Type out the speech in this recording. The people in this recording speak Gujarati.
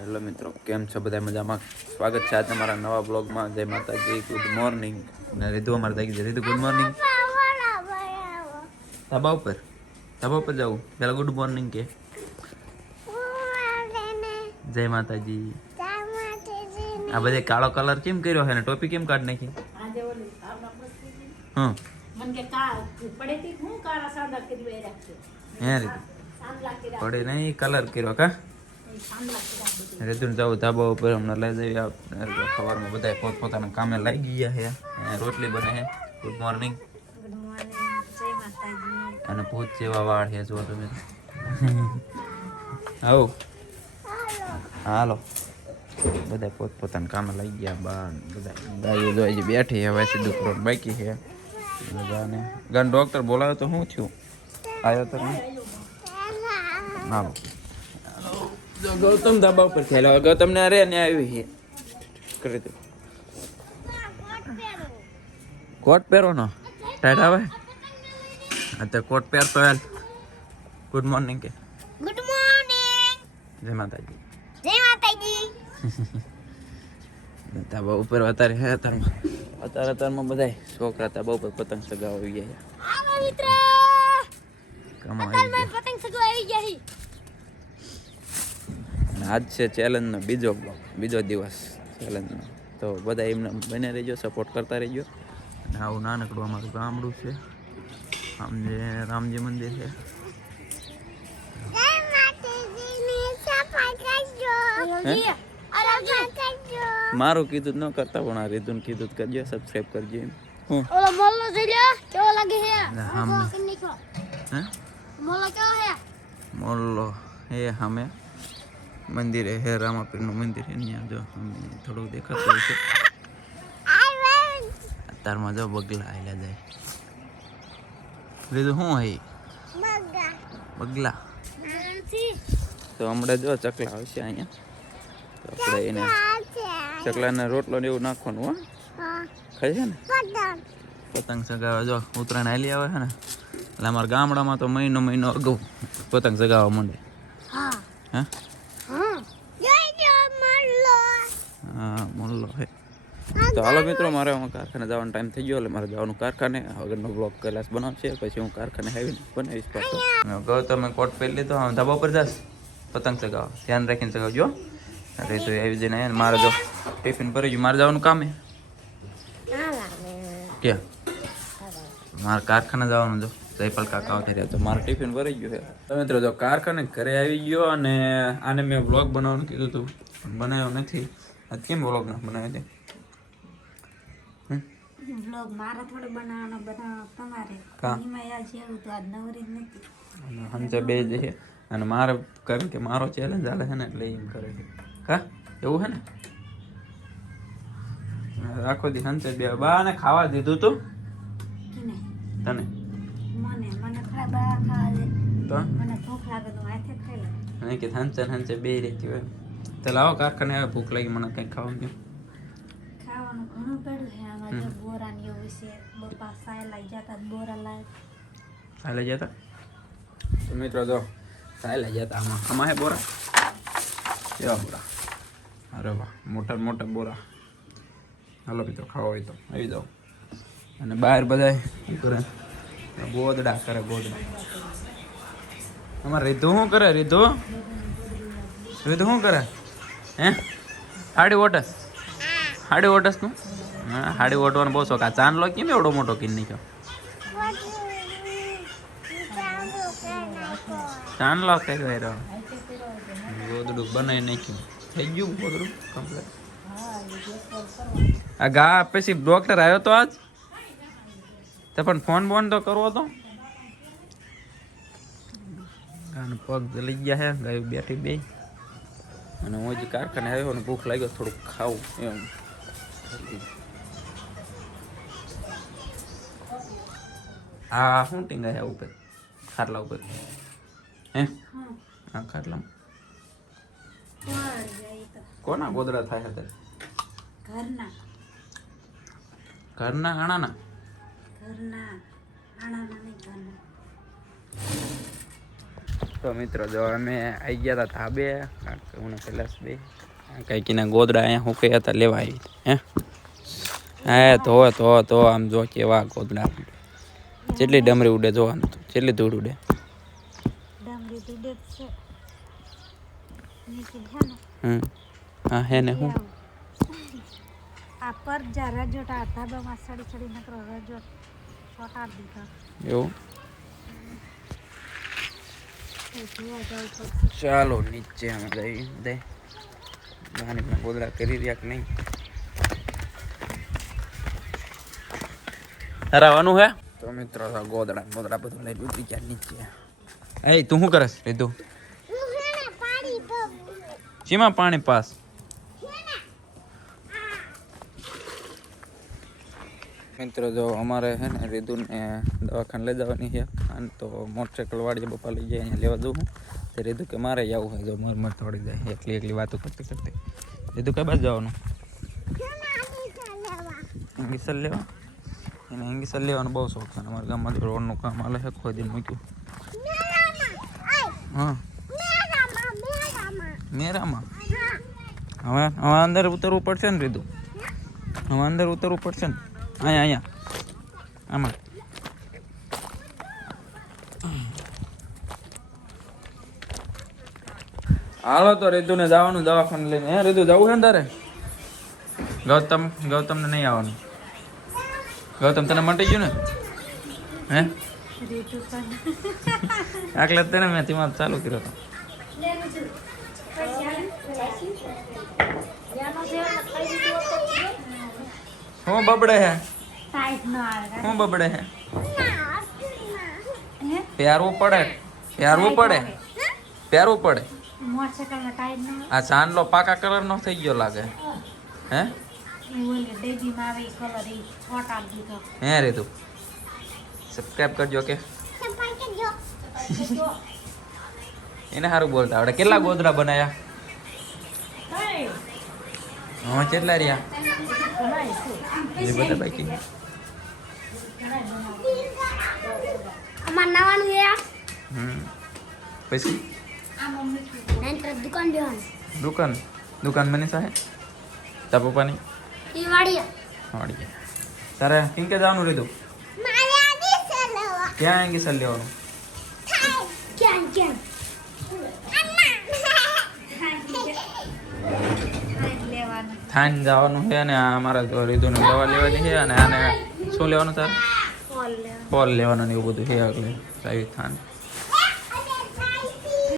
હેલો મિત્રો, કેમ છો બધા? મજામાં? સ્વાગત છે આજે તમારા નવા બ્લોગમાં. જય માતાજી, ગુડ મોર્નિંગ. અને રીધુ અમારે થઈ ગઈ. Ridhu good morning. ધાબા ઉપર જવું પેલા ગુડ મોર્નિંગ કે જય માતાજી. આ બધે કાળો કલર કેમ કર્યો છે ને ટોપી કેમ કાઢ નાખી? હા પડે નહીં કલર કર્યો કા રેતું જવું ધાબા ઉપર અમને લઈ જઈએ. સવારમાં બધા પોતપોતાના કામે લાગી ગયા છે. રોટલી બને છે. ગુડ મોર્નિંગ અને ભૂત જેવા વાળ છે જો તમે. આવો હાલો બધા પોતપોતાના કામે લાગી ગયા. બાર બધા ગાયો જોઈ બેઠી હવે સીધું ફ્રોટ બાકી છે બધાને. ગન ડોક્ટર બોલાવ્યો તો શું થયું? આવ્યો તો હાલો જો ગૌતમ ધાબા ઉપર ખેલો. ગૌતમ ને અરે ને આવી છે કરી દો. કોટ પહેરો નો ટાઈટ આવે અત્યારે કોટ પહેરતો યાર. ગુડ મોર્નિંગ કે ગુડ મોર્નિંગ. જય માતાજી. જય માતાજી. ધાબા ઉપર અત્યારે હે અત્યારમાં બધા છોકરા ધાબા ઉપર પતંગ સગાવા આવી ગયા. આવો મિત્ર કમાઈ પતંગ સગાવા આવી ગયા. આજ છે ચેલેન્જનો બીજો દિવસ ચેલેન્જનો. તો બધા એમને બને રહેજો, સપોર્ટ કરતા રહેજો. અને આવું નાનકડું અમારું ગામડું છે. આમ જે રામજી મંદિર છે. મારું કીધું ન કરતા પણ આ રીધું કીધું કરજો, સબસ્ક્રાઇબ કરજો. ઓલો મોલ્લો જોઈ લે કેવો લાગે છે. હે મોલ્લો કેવો છે? મોલ્લો હે સામે મંદિર હે રામાપીરનું મંદિર છે. ત્યાં જો થોડુંક દેખાતું હોય છે. અત્યારમાં જો બગલા આવેલા જાય. લીધું શું હે બગલા તો હમણાં જો ચકલા આવશે અહીંયા. તો આપણે એને ચકલાને રોટલો ને એવું નાખવાનું. હો ખાય છે ને પતંગ સગાવા. જો ઉત્તરાયણ હાલી આવે છે ને એટલે અમારા ગામડામાં તો મહિનો અગાઉ પતંગ સગાવા માંડે. હા મોલ્લો હે. તો હાલો મિત્રો, મારે કારખાને જવાનો ટાઈમ થઈ ગયો એટલે મારે જવાનું કારખાને. આગળનો બ્લોગ કલાસ બનાવશે પછી હું કારખાને આવીને બનાવીશ પાછો. ગૌતમે કોટ પહેરી લીધો. હા ધાબા પર જાશ પતંગ ચગાવવા. ધ્યાન રાખીને ચગાવજો. અરે તો આવી જઈને મારે જો ટિફિન ભરી ગયું. મારે જવાનું કામ હે ક્યાં મારે કારખાને જવાનું. જો જયપાલ કાકા આવતી રહ્યા તો મારે ટિફિન ભરી ગયું છે. તો મિત્રો જો કારખાને ઘરે આવી ગયો અને આને મેં બ્લોગ બનાવવાનું કીધું હતું પણ બનાવ્યો નથી. આજ કેમ બ્લોગ ના બનાવ્યો છે? બ્લોગ મારે થોડો બનાવવાનો તમારે એમાં યાર જેવું તો આજ નવરી જ નથી. હંચે બે જ છે અને મારે કારણ કે મારો ચેલેન્જ હાલે છે ને એટલે એમ કરે છે. હા એવું છે ને આખો દી હંચે બે બાને ખાવા દીધું તું તને. મને ખાવા તો મને ભૂખ લાગે તો હાથે ખાઈ લે. નહીં કે હંચે બે રહેતી હોય. તો લાવો કારખાને આવે. ભૂખ લાગી મને કંઈક ખાવાનું દો. ખાવાનું ઘણું પડ્યું છે આમાં. જો બોરા ને એવું છે. બપા સાય લઈ જતા બોરા લાય લઈ જતા. તો મિત્રો જો સાય લઈ જતા. આમાં હે બોરા કેવા બોરા? અરે વાહ મોટા બોરા. હાલો મિત્રો ખાવા હોય તો આવી જાઓ. અને બહાર બધા શું કરે? ગોદડા કરે ગોદડા. અમારે રીધુ શું કરે? રીધુ શું કરે? હે હાડી ઓટસ નું? હા હાડી ઓટવાનો બહુ શોખ. આ ચાંદલો કેમ એવડો મોટો કીન નાખ્યો? ચાંદલો કર્યો એરો. ગોદડું બનાવી નાખ્યું. થઈ ગયું ગોદડું કમ્પ્લીટ. આ ગા પછી ડોક્ટર આવ્યો તો આજ તો પણ ફોન તો કરવો તો. ગાનું પગ જલી ગયા છે. ગાયું બેઠી બે અને હું હજી કારખાને આવ્યો ને ભૂખ લાગ્યો થોડુંક ખાવું એમ. હા શું ટીંગા છે ઉપર ખાટલા ઉપર? હે હા ખાટલા કોના ગોદડા થાય અત્યારે? ઘરના આણાના તો મિત્રો જો અમે આવી ગયા હતા ધાબે હું કૈલાસ બે કંઈકીના ગોદડા અહીંયા હું કહ્યા હતા લેવા આવી હે હે તો આમ જો કેવા ગોદડા જેટલી ડમરી ઉડે જોવાનું જેટલી ધૂળ ઉડે ડામરી તો ડેટ છે નીચે છે ને હા હે ને હું આ પર જા રજોટ આ ધાબામાં સડી સડી નકરો રજોટ છોટા દીધા એવું એ જોવા જાવ પડશે ચાલો નીચે અમે જઈ દે નાની ગોદડા કરી રહ્યા કે નહીં હરાવાનું હે તો મિત્રો ગોદડા બધું લઈ ઉતરી ગયા નીચે એ તું શું કરસ રીધું શીમાં પાણી પાસ મિત્રો જો અમારે હે ને રીધુને દવાખાને લઈ જવાની છે અને તો મોટરસાઇકલ વાળી પપ્પા લઈ જાય અહીંયા લેવા દઉં તો રીધું કે મારે જવું હોય જો મર થોડી જાય એકલી વાતો કરતી રીધું કઈ બાજુ જવાનું ઇંગીસર લેવા એને ઇંગીસર લેવાનો બહુ શોખ છે અમારા ગામમાં રોડનું કામ હાલે છે કોઈ દિન મૂક્યું હા મેરામાં હવે અંદર ઉતરવું પડશે ને રીધું હવે અંદર ઉતરવું પડશે ને અહીંયા આમાં હાલો તો રીધુને જવાનું દવાખાને લઈને હે રીધુ જવું છે ને તારે ગૌતમને નહીં આવવાનું ગૌતમ તને મટી ગયું ને હે આટલે તને મેં ધીમા ચાલુ કર્યો હતો હું બબડે હે હું બબડે હે પહેરવું પડે મોટરસાઇકલના ટાયર નો આ ચાંદલો પાકા કલર નો થઈ ગયો લાગે હે ડેબીમાં આવે એ કલર એ છોટા દીધો હે રે તું સબસ્ક્રાઇબ કરજો કે એને સારું બોલતા આવડે કેટલા ગોદડા બનાયા હા કેટલા રહ્યા એ બધા બાકી અમાર નાવાનું છે પછી દુકાન મને સાહેબ તા પપ્પાની વાડી તારે કિંકે જવાનું રીધું ક્યાં અંગી સર લેવાનું થાન જવાનું છે અને અમારા રીધુને દવા લેવાની છે અને આને શું લેવાનું તારે ફોલ લેવાનું ને એવું બધું છે એટલે સાહેબ થાન